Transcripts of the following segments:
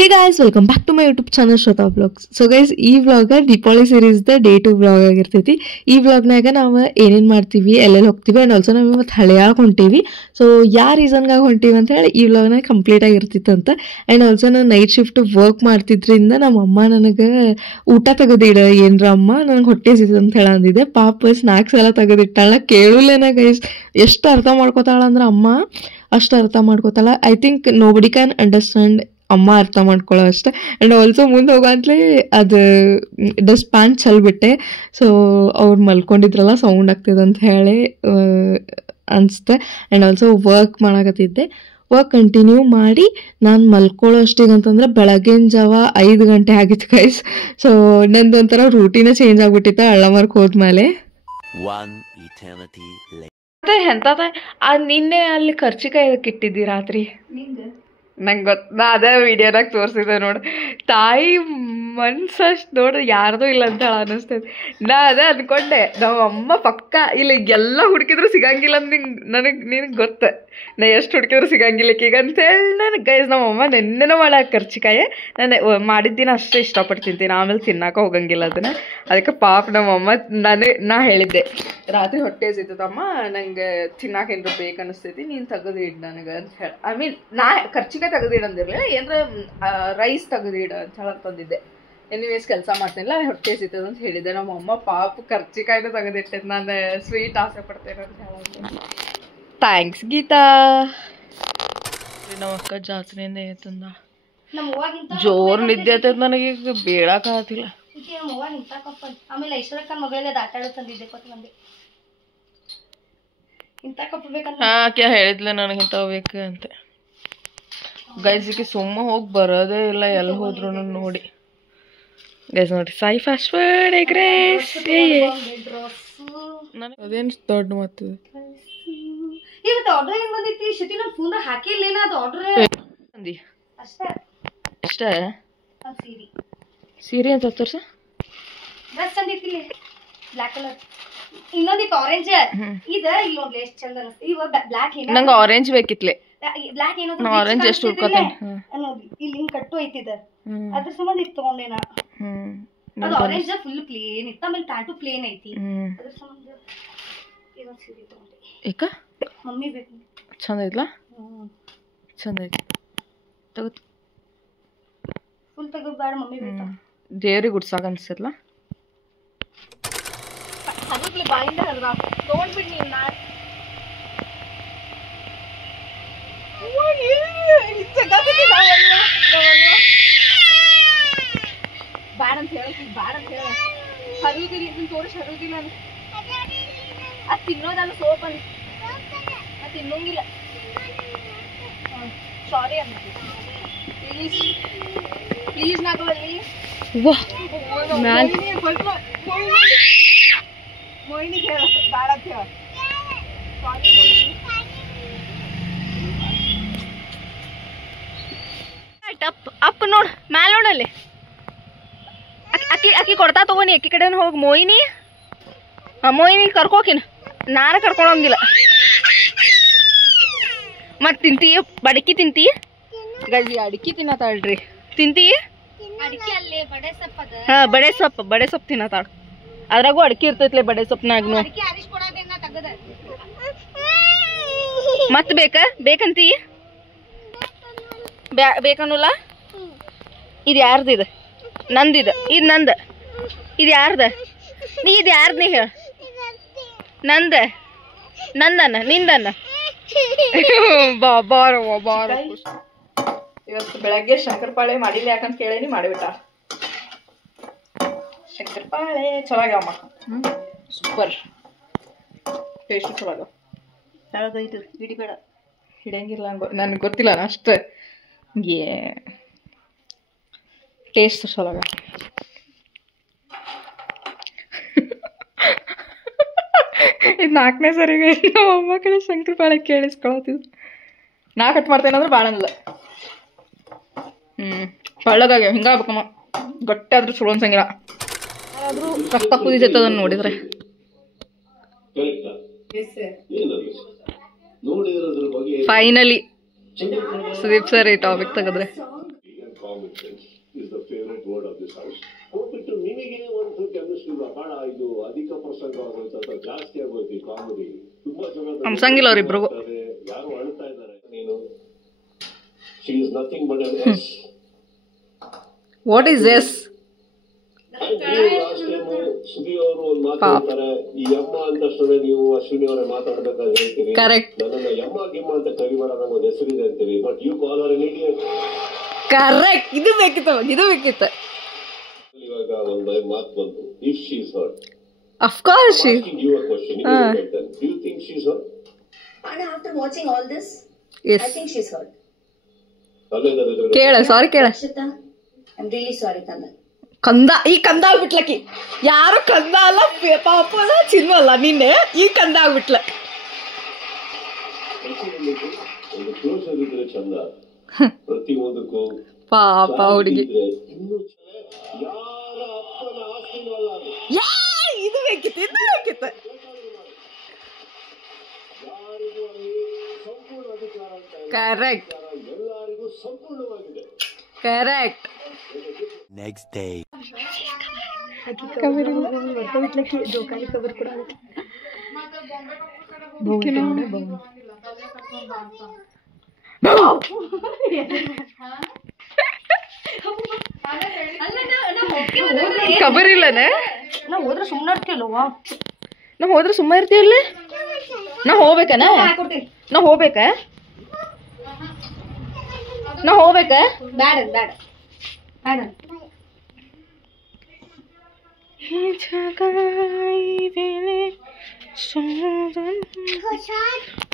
Hey guys, welcome back to my YouTube channel Shweta Vlogs. So guys, ಈ vlog Deepavali series the day 2 vlog ಆಗಿರ್ತೈತಿ. ಈ ವ್ಲಾಗ್ನಾಗ ನಾವು ಏನೇನು ಮಾಡ್ತೀವಿ, ಎಲ್ಲೆಲ್ಲಿ ಹೋಗ್ತೀವಿ ಆ್ಯಂಡ್ ಆಲ್ಸೋ ನಾವು ಇವತ್ತು ಹಳೆಯಾಗ ಹೊಂಟೀವಿ. ಸೊ ಯಾವ ರೀಸನ್ಗಾಗಿ ಹೊಂಟೀವಿ ಅಂತ ಹೇಳಿ ಈ ವ್ಲಾಗ್ನಾಗ ಕಂಪ್ಲೀಟ್ ಆಗಿರ್ತಿತ್ತಂತ. ಆ್ಯಂಡ್ ಆಲ್ಸೋ ನಾನು ನೈಟ್ ಶಿಫ್ಟ್ ವರ್ಕ್ ಮಾಡ್ತಿದ್ರಿಂದ ನಮ್ಮ ಅಮ್ಮ ನನಗೆ ಊಟ ತೆಗೆದಿಡ ಏನ್ರ ಅಮ್ಮ ನನಗೆ ಹೊಟ್ಟೆ ಸಿದ್ದು ಅಂತ ಹೇಳಿ ಅಂದಿದ್ದೆ. ಪಾಪ ಸ್ನ್ಯಾಕ್ಸ್ ಎಲ್ಲ ತೆಗೆದಿಟ್ಟಾಳ. ಕೇಳಲೇನ ಗೈಸ್ ಎಷ್ಟು ಅರ್ಥ ಮಾಡ್ಕೋತಾಳ ಅಂದ್ರೆ ಅಮ್ಮ ಅಷ್ಟು ಅರ್ಥ ಮಾಡ್ಕೋತಾಳ. I think nobody can understand ಅಮ್ಮ ಅರ್ಥ ಮಾಡ್ಕೊಳ್ಳೋ ಅಷ್ಟೆ. ಆ್ಯಂಡ್ ಆಲ್ಸೋ ಮುಂದೆ ಹೋಗಂತಲೇ ಅದು ಡಸ್ಟ್ ಪ್ಯಾನ್ ಚಲ್ಬಿಟ್ಟೆ. ಸೊ ಅವ್ರು ಮಲ್ಕೊಂಡಿದ್ರಲ್ಲ ಸೌಂಡ್ ಆಗ್ತಿದೆ ಅಂತ ಹೇಳಿ ಅನಿಸುತ್ತೆ. ಆ್ಯಂಡ್ ಆಲ್ಸೋ ವರ್ಕ್ ಮಾಡಕತ್ತಿದ್ದೆ. ವರ್ಕ್ ಕಂಟಿನ್ಯೂ ಮಾಡಿ ನಾನು ಮಲ್ಕೊಳ್ಳೋ ಅಷ್ಟಿಗೆ ಅಂತಂದ್ರೆ ಬೆಳಗಿನ ಜಾವ 5 ಗಂಟೆ ಆಗಿತ್ತು ಗೈಸ್. ಸೊ ನಂದು ಒಂಥರ ರೂಟೀನೇ ಚೇಂಜ್ ಆಗ್ಬಿಟ್ಟಿತ್ತು ಅಳ್ಳಮರ್ಕ್ ಹೋದ್ಮೇಲೆ. ಮತ್ತೆ ಎಂತದ ನಿನ್ನೆ ಅಲ್ಲಿ ಖರ್ಚಿಕಾಯಿ ಇಟ್ಟಿದ್ದಿ ರಾತ್ರಿ ನಂಗೆ ನಾ ಅದೇ ವಿಡಿಯೋನಾಗ ತೋರಿಸಿದೆ ನೋಡು. ತಾಯಿ ಮನ್ಸಷ್ಟು ನೋಡು ಯಾರ್ದು ಇಲ್ಲ ಅಂತ ಹೇಳಿ ಅನ್ನಿಸ್ತೈತೆ. ನಾ ಅದೇ ಅಂದ್ಕೊಂಡೆ ನಮ್ಮ ಅಮ್ಮ ಪಕ್ಕ ಇಲ್ಲ ಎಲ್ಲ ಹುಡುಕಿದ್ರು ಸಿಗಂಗಿಲ್ಲ ಅಂತ ನಿನಗೆ ಗೊತ್ತ. ನಾ ಎಷ್ಟು ಹುಡುಕಿದ್ರು ಸಿಗಂಗಿಲ್ಲ ಈಗ ಅಂತೇಳಿ ನನಗೆ ಗೈಸ್ ನಮ್ಮಮ್ಮ ನೆನ್ನೆನೂ ಮಾಡಾಕ ಖರ್ಚಿಕಾಯಿ ನಾನು ಮಾಡಿದ್ದಿನ ಅಷ್ಟೇ ಇಷ್ಟಪಟ್ಟು ತಿಂತೀನಿ. ಆಮೇಲೆ ತಿನ್ನಾಕ ಹೋಗಂಗಿಲ್ಲ ಅದನ್ನು. ಅದಕ್ಕೆ ಪಾಪ ನಮ್ಮಮ್ಮ ನಾ ಹೇಳಿದ್ದೆ ರಾತ್ರಿ ಹೊಟ್ಟೆ ಸಿಗ್ತದಮ್ಮ ನಂಗೆ ತಿನ್ನಾಕ ಏನಾರು ಬೇಕು ಅನ್ನಿಸ್ತೈತಿ ನೀನು ತೆಗೆದು ಇಡು ನನಗೆ ಅಂತ ಹೇಳಿ. ಐ ಮೀನ್ ನಾ ಖರ್ಚಿಕಾಯಿ ತೆಗೆದಿಡ ಅಂದಿರಲಿಲ್ಲ, ಏನರ ರೈಸ್ ತೆಗೆದಿಡ ಅಂತ ಹೇಳಿ ಅಂತಂದಿದ್ದೆ. ಎನಿವೇಸ್ ಕೆಲಸ ಮಾಡ್ತೀನಿಲ್ಲ ಹೊಟ್ಟೆ ಸಿಗ್ತದೆ ಅಂತ ಹೇಳಿದ್ದೆ. ನಮ್ಮ ಅಮ್ಮ ಪಾಪ ಖರ್ಚಿಕಾಯಿನೂ ತೆಗೆದಿಟ್ಟೈತೆ. ನಾನು ಸ್ವೀಟ್ ಆಸೆ ಪಡ್ತೇನೆ ಅಂತ ಹೇಳಿ. ಥ್ಯಾಂಕ್ಸ್ ಗೀತಾ. ನಮ್ಮ ಅಕ್ಕ ಜಾತ್ರೆಯಿಂದ ಏತಂದ ಜೋರು ನಿದ್ದೆ ಆತೈತೆ ನನಗೆ, ಈಗ ಬೇಡಕ್ಕಾಗತ್ತಿಲ್ಲ. ಆಮೇಲೆ ಐಶ್ವರ್ಯಕ್ಕ ಮಗಳಿಗೆ ದಾಟ ತಂದಿದ್ದೆ ಕೊಟ್ಟು ಬಂದೆ. ಇಂಥ ಕಪ್ ಬೇಕಂತ ಆಕೆ ಹೇಳಿದ್ಲೆ ನನಗೆ ಇಂಥವು ಬೇಕು ಅಂತ. ಗೈಸಿಗೆ ಸುಮ್ಮ ಹೋಗಿ ಬರೋದೇ ಇಲ್ಲ ಎಲ್ಲಿ ಹೋದ್ರು ನೋಡಿ. ಗೈಸ್ ನೋಡಿ Sai fast food egg rice. ಅದೇನು ದೊಡ್ಡ ಮಾತು. ಇವತ್ತು ಆರ್ಡರ್ ಏನು ಬಂದೈತಿ ಶತಿ ನಮ್ಮ ಫೋನ್ದಾಗ ಹಾಕಿಲ್ಲೇನ ಅದು ಆರ್ಡರ್ ಅಷ್ಟೇ ಅಷ್ಟೇ. ಸೀರೆ ಸೀರೆ ಅಂತ ತೋರ್ಸ. ಡ್ರೆಸ್ ತಂದಿತ್ತಿಲ್ಲ ಬ್ಲ್ಯಾಕ್ ಕಲರ್, ಇನ್ನೊಂದಿತ್ತು ಆರೆಂಜ್. ಇದ ಇಲ್ಲೊಂದು ಎಷ್ಟು ಚಂದ ಅನಿಸ್ತು. ಇವ ಬ್ಲ್ಯಾಕ್ ಏನೋ ನಂಗೆ ಆರೆಂಜ್ ಬೇಕಿತ್ಲೆ. ಬ್ಲ್ಯಾಕ್ ಏನೋ ಆರೆಂಜ್ ಎಷ್ಟು ಹುಡ್ಕೋತೇನೆ ನೋಡಿ. ಇಲ್ಲಿ ಹಿಂಗ್ ಕಟ್ಟು ಐತಿದ ಅದ್ರ ಸಂಬಂಧ ಇದು ತಗೊಂಡೇನ. ಅದು ಆರೆಂಜ್ ಫುಲ್ ಪ್ಲೇನ್ ಇತ್ತು, ಆಮೇಲೆ ಟ್ಯಾಟೂ ಪ್ಲೇನ್ ಐತಿ. ಅದ್ರ ಸಂಬಂಧ ಇದೊಂದು ಸೀರೆ ತಗೊಂಡೆ. ಏಕ ಮಮ್ಮಿ ಬೇಕು. ಚಂದ ಐತ್ಲಾ? ಚಂದ ಐತಿ. ತಗೋ ಫುಲ್ ತೆಗೆದು ಬೇಡ ಮಮ್ಮಿ ಬೇಕಾ. ದೇವ್ರಿಗೆ ಗುಡ್ಸಾಕ ಅನ್ಸತ್ಲ. ಅದಕ್ಕೆ ಬಾಯಿಂದ ಅದ್ರ ತೊಗೊಂಡ್ಬಿಡಿ ನೀನು. ಬ್ಯಾಡ ಅಂತ ಹೇಳಿ ಬ್ಯಾಡ ಅಂತ ಹೇಳ ಹರಿದಿಲ್ಲ ಇದನ್ನ ತೋರಿಸಿ ಹರಿದಿಲ್ಲ ಅದು ತಿನ್ನೋದಲ್ಲ ಸೋಪ್ ಅಂತ ಅದು ತಿನ್ನೋಂಗಿಲ್ಲ. ಸಾರಿ ಅಂತ ಪ್ಲೀಸ್ ಪ್ಲೀಸ್ ನಾಗವಲ್ಲಿ ಮೊಯ್ನಿಗೆ ಹೇಳ ಬ್ಯಾಡ ಅಂತ ಹೇಳ. ಸಾರಿ ಅಪ್ ಅಪ್ ನೋಡ್ ಮ್ಯಾಲ ನೋಡಲ್ಲಿ ಅಕ್ಕಿ ಅಕ್ಕಿ ಕೊಡ್ತಾ ತಗೋನಿ. ಅಕ್ಕಿ ಕಡೆ ಹೋಗಿ ಮೊಯ್ನಿ ಮೊಯ್ನಿ ಕರ್ಕೋಕಿನ ನಾರ ಕರ್ಕೊಳಂಗಿಲ್ಲ. ಮತ್ತೆ ತಿಂತೀಯ ಬಡಕಿ ತಿಂತೀಯ ಗಜಿ ಅಡಿಕೆ ತಿನ್ನತಾಳ್ರಿ. ತಿಂತೀಯ ಹಾಂ ಬಡೆ ಸೊಪ್ಪು ತಿನ್ನತಾಳ. ಅದ್ರಾಗೂ ಅಡಿಕೆ ಇರ್ತೈತ್ಲೆ ಬಡೆ ಸೊಪ್ಪನಾಗ್ನು. ಮತ್ತೆ ಬೇಕಂತೀಯ ಬೇಕನ್ನಲ್ಲ. ಇದು ಯಾರ್ದು? ಇದು ನಂದಿದ. ಇದು ನಂದ. ಇದು ಯಾರ್ದ? ನೀ ಇದು ಯಾರ್ದು ನೀ ಹೇಳ. ನಂದನ್ನ ನಿಂದನ್ನ ಬಾರ. ಇವತ್ತು ಬೆಳಗ್ಗೆ ಶಂಕರಪಾಳೆ ಮಾಡಿಲ್ಲ ಯಾಕಂತ ಕೇಳೇನಿ, ಮಾಡಿಬಿಟ್ಟ. ಶಂಕರಪಾಳೆ ಚಲೋ ಆಗ್ಯಾವಮ್ಮ. ಸೂಪರ್ ಟೇಸ್ಟ್ ಚಲೋ ಆಗ್ಯಾವ. ಯಾವ್ದೈದು ಹಿಡಿಬೇಡ ಹಿಡಿಯಂಗಿಲ್ಲ ನನಗೆ ಗೊತ್ತಿಲ್ಲ ಅಷ್ಟೇ. ಟೇಸ್ಟ್ ಚಲೋ ಆಗ್ಯಾವ. ಇದು 4ನೇ ಸರಿಗೆ ನಮ್ಮ ಅಮ್ಮ ಕಡೆ ಶಂಕರಪಾಳೆ ಕೇಳಿಸ್ಕೊಳತಿದ್ರು. ನಾ ಕಟ್ ಮಾಡ್ತೇನಂದ್ರೆ ಭಾಳ ಅನ್ಲ. ಪಳ್ಳಗಾಗ್ಯಾವ ಹಿಂಗಾಗ್ಬೇಕಮ್ಮ. ಗಟ್ಟಿ ಆದ್ರೂ ಚಲೋ ಅನ್ಸಂಗಿಲ್ಲ. ಆದ್ರೂ ರಕ್ತ ಕುದಿತದನ್ನು ನೋಡಿದ್ರೆ. ಫೈನಲಿ ಸುದೀಪ್ ಸರ್ ಈ ಟಾಪಿಕ್ ತೆಗೆದ್ರೆ common sense is the favourite word of this house. ಹೋಗ್ಬಿಟ್ಟು ನಿನಗೆ ಒಂದು ಕೆಮಿಸ್ಟ್ರಿ ಬಹಳ ಇದು ಅಧಿಕ ಪ್ರಸಂಗ ಆಗೋಯ್ತು ಅಥವಾ ಜಾಸ್ತಿ ಆಗೋಯ್ತು ಈ ಕಾಮಿಡಿ. ತುಂಬಾ ಜನ ಯಾರು ಅಳ್ತಾ ಇದ್ದಾರೆ. ನೀನು she is nothing but N S. What is S? ಸುದಿ ಅವರು ಒಂದು ಮಾತಾಡ್ತಾರೆ, ಈ ಅಮ್ಮ ಅಂತಷ್ಟೇ ನೀವು ಅಶ್ವಿನಿ ಅವರೇ ಮಾತಾಡ್ಬೇಕಾದ್ರೆ ಹೇಳ್ತೀರಿ ನನ್ನನ್ನ ಯಮ್ಮ ಗಿಮ್ಮ ಅಂತ ಕರಿಬೇಡ, ನಮ್ಗೊಂದು ಹೆಸರಿದೆ ಅಂತೀರಿ, but you call our idiot. Correct. ಇದು ಬೇಕಿತ್ತು. ಇವಾಗ ಒಂದು ಮಾತು ಬಂತು, if she is hurt. Of course she. You a question. Do you think she's hurt? And after watching all this, yes, I think she's hurt. ಕೇಳ ಸಾರಿ ಕೇಳ. I'm really sorry, Kanda. ಈ ಕಂದ ಆಗ್ಬಿಟ್ಲಕ್ಕಿ. ಯಾರು ಕಂದ ಅಲ್ಲ, ಪಾಪ ಅಲ್ಲ, ಚಿನ್ನು ಅಲ್ಲ, ನಿನ್ನೆ ಈ ಕಂದ ಆಗ್ಬಿಟ್ಲ. ಒಂದು ಕ್ಲೋಸರ್ ಇದ್ರೆ ಚಂದ, ಪ್ರತಿಯೊಂದಕ್ಕೂ ಪಾಪ ಹುಡುಗಿ. ಯಾರ ಅಪ್ಪನ ಆಸ್ತಿನಲ್ಲ ಇದು ಬೇಕಿತ್ತು. ಯಾರಿಗೂ ಅಲ್ಲಿ ಸಂಪೂರ್ಣ ಅಧಿಕಾರ ಅಂತ ಕರೆಕ್ಟ್. ಎಲ್ಲರಿಗೂ ಸಂಪೂರ್ಣವಾಗಿದೆ. ಕರೆಕ್ಟ್. Next day. ಖಬರ್ ಇಲ್ಲನೆ. ನಾ ಹೋದ್ರೆ ಸುಮ್ಮನೆ ಇರ್ತೀಯಲ್ವಾ? ನಾ ಹೋದ್ರೆ ಸುಮ್ಮ ಇರ್ತೀಯಲ್ಲ. ನಾ ಹೋಗ್ಬೇಕನ? ನಾ ಹೋಗ್ಬೇಕ? ಬ್ಯಾಡ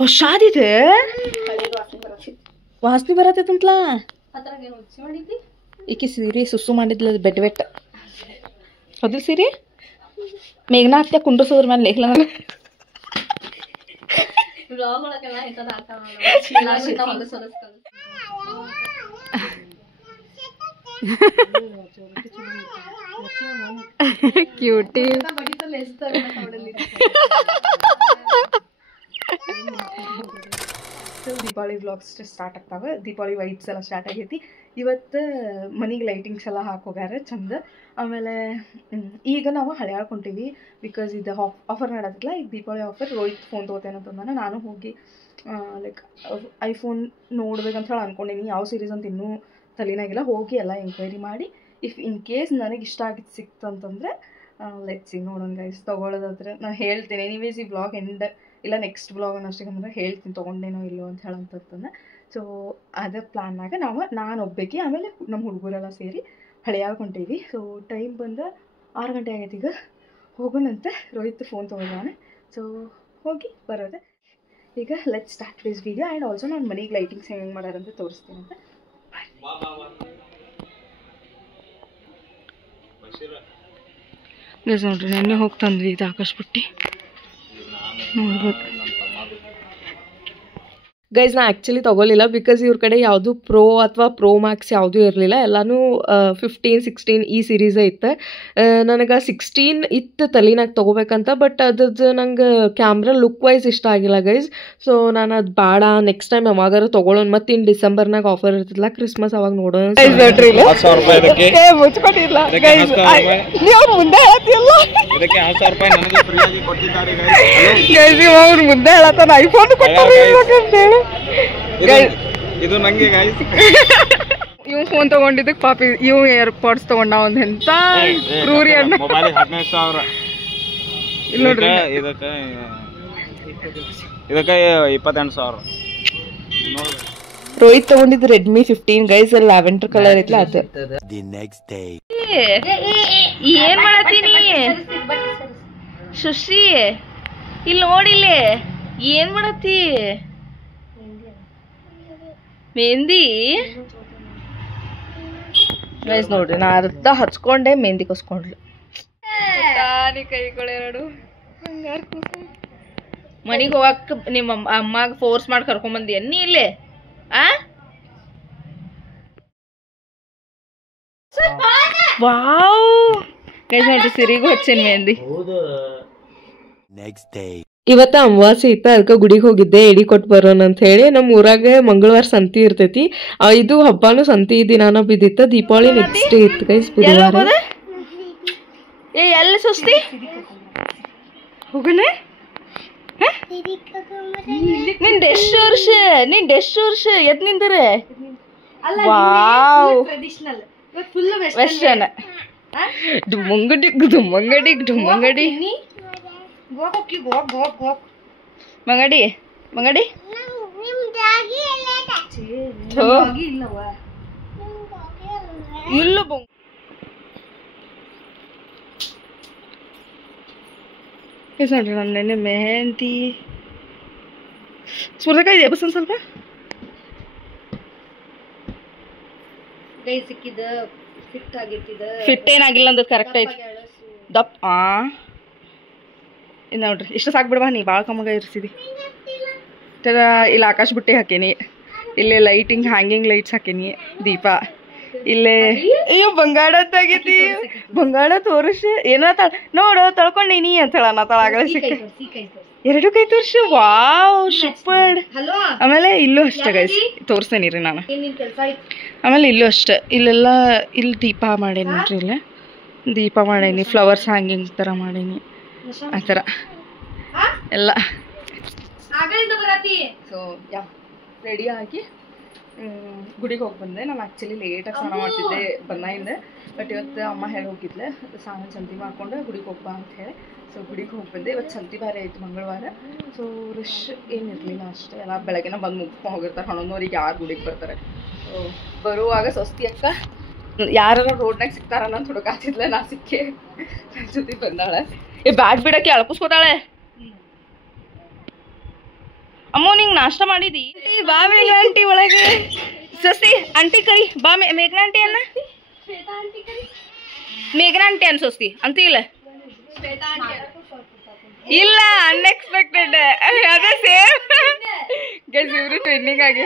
ಹೊಸಾದಿದೆ. ವಾಸನೆ ಬರತ್ತಂತಲ. ಈಕಿ ಸೀರೆ ಸುಸ್ಸು ಮಾಡಿದ್ಲ, ಬೆಟ್ ಅದು ಸೀರೆ ಮೇಘನಾ ಹತ್ಯ ಕುಂಡ್ರಸೋದ್ರ ಮೇಲೆ ಲೇಖಲ. ಕ್ಯೂಟಿ. ದೀಪಾವಳಿ ವ್ಲಾಗ್ಸ್ ಸ್ಟಾರ್ಟ್ ಆಗ್ತಾವೆ. ದೀಪಾವಳಿ ವೈಬ್ಸ್ ಎಲ್ಲ ಸ್ಟಾರ್ಟ್ ಆಗೈತಿ. ಇವತ್ತು ಮನೆಗೆ ಲೈಟಿಂಗ್ಸ್ ಎಲ್ಲ ಹಾಕೋಗ್ಯಾರ ಚಂದ. ಆಮೇಲೆ ಈಗ ನಾವು ಹಳೆಯಾಡ್ಕೊಂತೀವಿ, ಬಿಕಾಸ್ ಇದು ಆಫರ್ ನಡೆದಿಲ್ಲ. ಈಗ ದೀಪಾವಳಿ ಆಫರ್. ರೋಹಿತ್ ಫೋನ್ ತೊಗೋತೇನೆ ಅಂತಂದಾನ. ನಾನು ಹೋಗಿ ಲೈಕ್ ಐಫೋನ್ ನೋಡ್ಬೇಕಂತ ಹೇಳಿ ಅಂದ್ಕೊಂಡೀನಿ. ಯಾವ ಸೀರೀಸ್ ಅಂತ ಇನ್ನೂ ತಲೆನಾಗಿಲ್ಲ. ಹೋಗಿ ಎಲ್ಲ ಎಂಕ್ವೈರಿ ಮಾಡಿ, ಇಫ್ ಇನ್ ಕೇಸ್ ನನಗೆ ಇಷ್ಟ ಆಗಿದ್ದು ಸಿಕ್ತಂತಂದರೆ ಲೆಟ್ಸಿ ನೋಡೋಣ ಗೈಸ್. ತೊಗೊಳ್ಳೋದಾದ್ರೆ ನಾನು ಹೇಳ್ತೀನಿ. ಎನಿವೇಸ್ ಈ ವ್ಲಾಗ್ ಎಂಡ್ ಇಲ್ಲ ನೆಕ್ಸ್ಟ್ ವ್ಲಾಗನ್ನು ಅಷ್ಟೇ ಹೇಳ್ತೀನಿ ತೊಗೊಂಡೇನೋ ಇಲ್ಲೋ ಅಂತ ಹೇಳಂತಂದ್ರೆ. ಸೊ ಅದೇ ಪ್ಲ್ಯಾನ್ನಾಗ ನಾನು ಒಬ್ಬಾಕಿ, ಆಮೇಲೆ ನಮ್ಮ ಹುಡುಗರೆಲ್ಲ ಸೇರಿ ಹಳೆಯಾಡ್ಕೊಂಡೀವಿ. ಸೊ ಟೈಮ್ ಬಂದು 6 ಗಂಟೆ ಆಗೈತೆ. ಈಗ ಹೋಗೋಣಂತೆ. ರೋಹಿತ್ ಫೋನ್ ತೊಗೊಂಡಾನೆ. ಸೊ ಹೋಗಿ ಬರೋದೆ. ಈಗ let start this video. And also ನಾನು ಮನೆಗೆ ಲೈಟಿಂಗ್ಸ್ ಹೆಂಗೆ ಮಾಡ್ಯಾರಂತ ತೋರಿಸ್ತೀನಿ ಅಂತ. ಗೈಸ್ ನೋಡ್ರಿ, ನೆನ್ನೆ ಹೋಗಿ ತಂದ್ವಿ ಇದು ಆಕಾಶ ಪುಟ್ಟಿ ನೋಡ್ಬೋದು. ಗೈಸ್ ನಾ ಆ್ಯಕ್ಚುಲಿ ತೊಗೊಲಿಲ್ಲ, ಬಿಕಾಸ್ ಇವ್ರ ಕಡೆ ಯಾವುದು ಪ್ರೋ ಅಥವಾ ಪ್ರೋ ಮ್ಯಾಕ್ಸ್ ಯಾವುದೂ ಇರಲಿಲ್ಲ. ಎಲ್ಲನೂ 15, 16 ಈ ಸೀರೀಸೇ ಇತ್ತು. ನನಗೆ 16 ಇತ್ತು ತಲೆನಾಗ ತೊಗೋಬೇಕಂತ, ಬಟ್ ಅದ್ರದ್ದು ನಂಗೆ ಕ್ಯಾಮ್ರಾ ಲುಕ್ ವೈಸ್ ಇಷ್ಟ ಆಗಿಲ್ಲ ಗೈಸ್. ಸೊ ನಾನು ಅದು ಬೇಡ, ನೆಕ್ಸ್ಟ್ ಟೈಮ್ ಯಾವಾಗಾರು ತೊಗೊಳೋಣ. ಮತ್ತು ಇನ್ನು ಡಿಸೆಂಬರ್ನಾಗ ಆಫರ್ ಇರ್ತಿಲ್ಲ, ಕ್ರಿಸ್ಮಸ್ ಅವಾಗ ನೋಡೋಣ. ಮುಚ್ಕೊಂಡಿಲ್ಲ ಗೈಸ್, ನೀವು ಮುಂದೆ ಹೇಳ್ತಿಲ್ಲ ಗೈಸ್. ಅವ್ರು ಮುಂದೆ ಹೇಳತ್ತಾನ ಐಫೋನ್ ಕೊಟ್ಟಾರೆ ಅಂತೇಳಿ. ಇದು ನಂಗೆ ಗೈಸ್. ಇವ್ ಫೋನ್ ತಗೊಂಡಿದ್ದಕ್ಕೆ ಪಾಪಿ ಇವ್ ಏರ್ಪಾಡ್ಸ್ ತಗೊಂಡ. ಒಂದ್ ಎಂತ ಕ್ರೂರಿ ಅಣ್ಣ. ಮೊಬೈಲ್ 15,000. ಇಲ್ಲಿ ನೋಡ್ರಿ, ಇದಕ್ಕೆ 28,000. ರೋಹಿತ್ ತಗೊಂಡಿದ್ದು ರೆಡ್ಮಿ 15 ಗೈಸ್. ಅಲ್ಲಿ ಲ್ಯಾವೆಂಡರ್ ಕಲರ್ ಐತ್ಲ ಅದು. The next day. ಏನ್ ಮಾಡತ್ತೀನಿ ಸುಶ್ರೀ? ಇಲ್ಲಿ ನೋಡಿಲ್ಲಿ ಏನ್ ಮಾಡತ್ತಿ? ಮೆಹಂದಿ ಗೈಸ್ ನೋಡ್ರಿ, ನಾ ಅರ್ಧ ಹಚ್ಕೊಂಡೆ, ಮೆಹಂದಿ ಕೊಸ್ಕೊಂಡ್ಲು. ಕೈಗಳೆರಡು ಮನಿಗೆ ಹೋಗಕ್ ನಿಮ್ಮ ಅಮ್ಮಾಗ ಫೋರ್ಸ್ ಮಾಡಿ ಕರ್ಕೊಂಬಂದಿ ಅನ್ನಿ ಇಲ್ಲಿ. ವಾವ್ ಗೈಸ್ ನೋಡ್ರಿ, ಸಿರಿಗೂ ಹಚ್ಚೇನಿ ಮೆಹಂದಿ. Next day. ಇವತ್ತು ಅಮಾವಾಸ್ಯೆ ಇತ್ತು, ಅದಕ್ಕೆ ಗುಡಿಗೆ ಹೋಗಿದ್ದೆ ಎಡಿ ಕೊಟ್ಟು ಬರೋಣ ಅಂತ ಹೇಳಿ. ನಮ್ಮ ಊರಾಗ ಮಂಗಳವಾರ ಸಂತಿ ಇರ್ತೈತಿ. ಇದು ಹಬ್ಬನೂ ಸಂತಿ ದಿನಾನ ಬಿದ್ದಿತ್ತು. ದೀಪಾವಳಿ ನೆಕ್ಸ್ಟ್ ಡೇ ಇತ್ತು ಗೈಸ್, ಬುಧವಾರ. ಎಲ್ಲಿ ಸುಸ್ತಿ ಹೋಗೋಣ. ನಿಂದ ಎಷ್ಟು ವರ್ಷ ಎದ್ ನಿಂದರೆ? ವಾವ್, ವೆಸ್ಟರ್ನ್ ಡುಮ್ಮಂಗಡಿ ಮಂಗಡಿ ಇಲ್ಲ ನೋಡ್ರಿ ನನ್ನ ನೆನ್ನೆ ಮೆಹಂದಿ ಸ್ಪೂರ್ತಿಕಾಯಿ ಇದೆ ಬಸ್ ಸ್ವಲ್ಪ ಫಿಟ್ ಏನಾಗಿಲ್ಲ ಅಂದ್ರೆ ಕರೆಕ್ಟ್ ಐತಿ ದಪ್ಪ. ಇದು ನೋಡ್ರಿ ಇಷ್ಟ ಸಾಕು ಬಿಡ್ವಾ, ನೀ ಭಾಳ ಕಮ್ಮಗ ಇರಿಸಿದಿ. ಇಲ್ಲಿ ಆಕಾಶ ಬುಟ್ಟಿ ಹಾಕೇನಿ, ಇಲ್ಲೇ ಲೈಟಿಂಗ್ ಹ್ಯಾಂಗಿಂಗ್ ಲೈಟ್ಸ್ ಹಾಕೇನಿ, ದೀಪ ಇಲ್ಲೇ. ಅಯ್ಯೋ ಬಂಗಾಳ ತೆಗೀತಿ, ಬಂಗಾಳ ತೋರಿಸ ಏನೋ ನೋಡು ತಳ್ಕೊಂಡೀನಿ ಅಂತ ಹೇಳ ನಾ ತಳಗಡೆ ಸಿಕ್ಕ 2 ಕೈ ತೋರ್ಸು. Wow super. ಆಮೇಲೆ ಇಲ್ಲೂ ಅಷ್ಟೇ ಗೈಸ್ ತೋರಿಸ್ತೇನೆ ರೀ ನಾನು. ಆಮೇಲೆ ಇಲ್ಲೂ ಅಷ್ಟೇ, ಇಲ್ಲೆಲ್ಲ ಇಲ್ಲಿ ದೀಪ ಮಾಡೇನಿ ನೋಡ್ರಿ, ಇಲ್ಲೇ ದೀಪ ಮಾಡೇನಿ, ಫ್ಲವರ್ಸ್ ಹ್ಯಾಂಗಿಂಗ್ ಥರ ಮಾಡೇನಿ, ಆ ಥರ ಎಲ್ಲ. ಸೊ ಯಾ ರೆಡಿ ಆಗಿ ಗುಡಿಗೆ ಹೋಗಿ ಬಂದೆ. ನಾನು ಆ್ಯಕ್ಚುಲಿ ಲೇಟಾಗಿ ಸ್ನಾನ ಮಾಡ್ತಿದ್ದೆ ಬಂದಾಗಿಂದ, ಬಟ್ ಇವತ್ತು ಅಮ್ಮ ಹೇಳಿ ಹೋಗಿದ್ಲೆ ಸ್ನಾನ ಸಂತಿ ಮಾಡ್ಕೊಂಡು ಗುಡಿಗೆ ಹೋಗ್ಬಾ ಅಂತ ಹೇಳಿ. ಸೊ ಗುಡಿಗೆ ಹೋಗಿ ಬಂದೆ. ಇವತ್ತು ಸಂತಿ ಬಾರಿ ಆಯಿತು ಮಂಗಳವಾರ. ಸೊ ರಶ್ ಏನಿರಲಿಲ್ಲ ಅಷ್ಟೇ, ಎಲ್ಲ ಬೆಳಗ್ಗೆನ ಬಂದು ಮುಗ್ಕೊಂಡು ಹೋಗಿರ್ತಾರೆ. 11:00 ಯಾರು ಗುಡಿಗೆ ಬರ್ತಾರೆ. ಸೊ ಬರುವಾಗ ಸ್ವಸ್ತಿ ಅಕ್ಕ ಯಾರು ರೋಡ್ನಾಗ ಸಿಗ್ತಾರ ಅಂತ ಹುಡುಕಾತಿದ್ಲೆ, ನಾ ಸಿಕ್ಕಿ ನನ್ನ ಜೊತೆ ಬಂದಾಳೆ. ಬ್ಯಾಟ್ ಬಿಡಕ್ಕೆ ಅಳಪಿಸ್ಕೋತಾಳೆ. ಅಮ್ಮ ನಿಂಗೆ ನಾಷ್ಟ ಮಾಡಿದಿ? ಬಾ ಮೇಘ ಆಂಟಿ ಒಳಗೆ. ಸಸಿ ಆಂಟಿ ಕರಿ ಬಾ. ಮೇಘನಾ ಆಂಟಿ ಅನ್ನ ಮೇಘನಾ ಆಂಟಿ ಅನ್ಸೋಸ್ತಿ ಅಂತ ಇಲ್ಲ ಇಲ್ಲ ಅನ್ಎಕ್ಸ್ಪೆಕ್ಟೆಡ್. ಅದೇ ಸೇಮ್ ಗೈಸ್, ಇವ್ರು ಟ್ರೈನಿಂಗ್ ಆಗಿ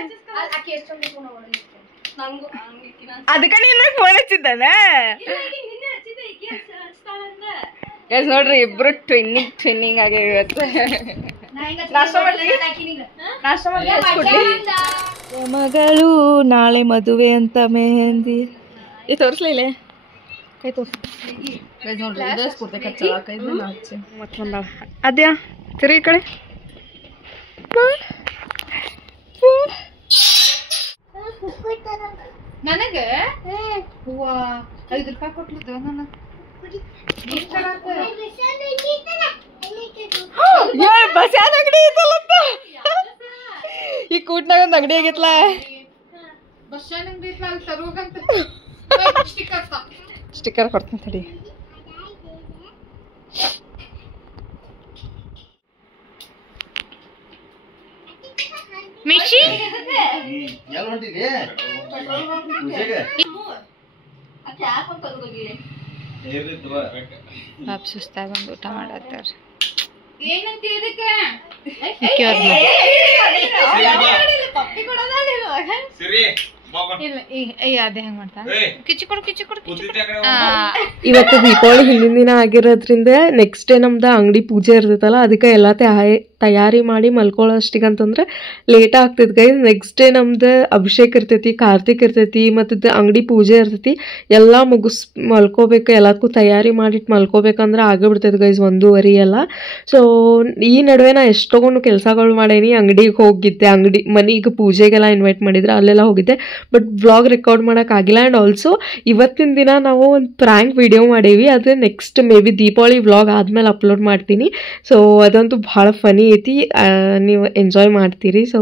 ಅದಕ್ಕೆ ನೀನು ಫೋನ್ ಹಚ್ಚಿದ್ದಾನ ಗೈಸ್. ನೋಡ್ರಿ ಇಬ್ರು ಟ್ರೈನಿಂಗ್ ಆಗಿ ಇವತ್ತು. ಮಗಳು ನಾಳೆ ಮದುವೆ ಅಂತ ಮೆಹಂದಿ ತೋರಿಸ್ಲಿಲ್ಲ ಕೈ ತೋರಿಸಿ ನೋಡ್ರಿ. ಸ್ಫೂರ್ತಿ ಕಚ್ಚ ಕೈ ಮತ್ತೊಂದ ಅದ್ಯಾ ತಿರುಗಿ ಈ ಕಡೆ. ನನಗೆ ಹೂವ 5 ರೂಪಾಯಿ ಕೊಟ್ಲಿದ್ದು ನನ್ನ ಬಸ್ ಯಾವ್ದು ಅಂಗಡಿ ಐತಲ್ಲಂತ ಈ ಕೂಟ್ನಾಗ ಒಂದು ಅಂಗಡಿ ಆಗೈತ್ಲ. ಬಸ್ ಸ್ಟ್ಯಾಂಡ್ ಅಂಗಡಿ ಐತ್ಲ, ಅಲ್ಲಿ ತರುವಾಗಂತ ಸ್ಟಿಕ್ಕರ್ ಕೊಡ್ತೀನಿ ತಡಿ. ಮಿಶಿ ಪಾಪ ಸುಸ್ತಾಗ ಬಂದು ಊಟ ಮಾಡತ್ತಾರ. ಇವತ್ತು ದೀಪಾವಳಿ ಹಿಂದಿನ ದಿನ ಆಗಿರೋದ್ರಿಂದ ನೆಕ್ಸ್ಟ್ ಡೇ ನಮ್ದು ಅಂಗಡಿ ಪೂಜೆ ಇರ್ತೈತಲ್ಲ, ಅದಕ್ಕೆ ಎಲ್ಲ ತಯಾರಿ ಮಾಡಿ ಮಲ್ಕೊಳ್ಳೋ ಅಷ್ಟಿಗಂತಂದ್ರೆ ಲೇಟ್ ಆಗ್ತೈತಿ ಗೈಸ್. ನೆಕ್ಸ್ಟ್ ಡೇ ನಮ್ದು ಅಭಿಷೇಕ್ ಇರ್ತೈತಿ, ಕಾರ್ತಿಕ್ ಇರ್ತೈತಿ, ಮತ್ತು ಅಂಗಡಿ ಪೂಜೆ ಇರ್ತೈತಿ. ಎಲ್ಲ ಮಲ್ಕೋಬೇಕು, ಎಲ್ಲದಕ್ಕೂ ತಯಾರಿ ಮಾಡಿಟ್ಟು ಮಲ್ಕೋಬೇಕಂದ್ರೆ ಆಗಿಬಿಡ್ತೈತಿ ಗೈಸ್ 1:30 ಎಲ್ಲ. ಸೊ ಈ ನಡುವೆ ನಾ ಎಷ್ಟೊಂದು ಕೆಲಸಗಳು ಮಾಡೇನಿ. ಅಂಗಡಿಗೆ ಹೋಗಿದ್ದೆ, ಮನೆಗೆ ಪೂಜೆಗೆಲ್ಲ ಇನ್ವೈಟ್ ಮಾಡಿದ್ರೆ ಅಲ್ಲೆಲ್ಲ ಹೋಗಿದ್ದೆ, ಬಟ್ ವ್ಲಾಗ್ ರೆಕಾರ್ಡ್ ಮಾಡೋಕ್ಕಾಗಿಲ್ಲ. ಆ್ಯಂಡ್ ಆಲ್ಸೋ ಇವತ್ತಿನ ದಿನ ನಾವು ಒಂದು ಪ್ರ್ಯಾಂಕ್ ವಿಡಿಯೋ ಮಾಡೇವಿ, ಅದು next may be Deepavali vlog ಆದಮೇಲೆ ಅಪ್ಲೋಡ್ ಮಾಡ್ತೀನಿ. ಸೊ ಅದಂತೂ ಭಾಳ ಫನಿ ಐತಿ, ನೀವು ಎಂಜಾಯ್ ಮಾಡ್ತೀರಿ. ಸೊ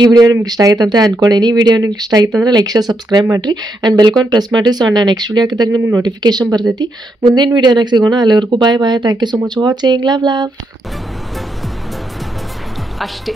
ಈ ವಿಡಿಯೋ ನಿಮ್ಗೆ ಇಷ್ಟ ಆಯ್ತು ಅಂತ ಅನ್ಕೊಂಡೇನಿ. ಈ ವಿಡಿಯೋ ನಿಮ್ಗೆ ಇಷ್ಟ ಆಯ್ತು ಅಂದರೆ ಲೈಕ್ ಶೇರ್ ಸಬ್ಸ್ಕ್ರೈಬ್ ಮಾಡಿರಿ ಆ್ಯಂಡ್ ಬೆಲ್ಕಾನ್ ಪ್ರೆಸ್ ಮಾಡಿರಿ. ಸೊ ನಾನು ನೆಕ್ಸ್ಟ್ ವಿಡಿಯೋ ಹಾಕಿದಾಗ ನಿಮ್ಗೆ ನೋಟಿಫಿಕೇಶನ್ ಬರ್ತೈತಿ. ಮುಂದಿನ ವಿಡಿಯೋನಾಗ ಸಿಗೋಣ. ಅಲ್ಲಿವರೆಗೂ bye bye. Thank you so much watching. Love ಅಷ್ಟೇ.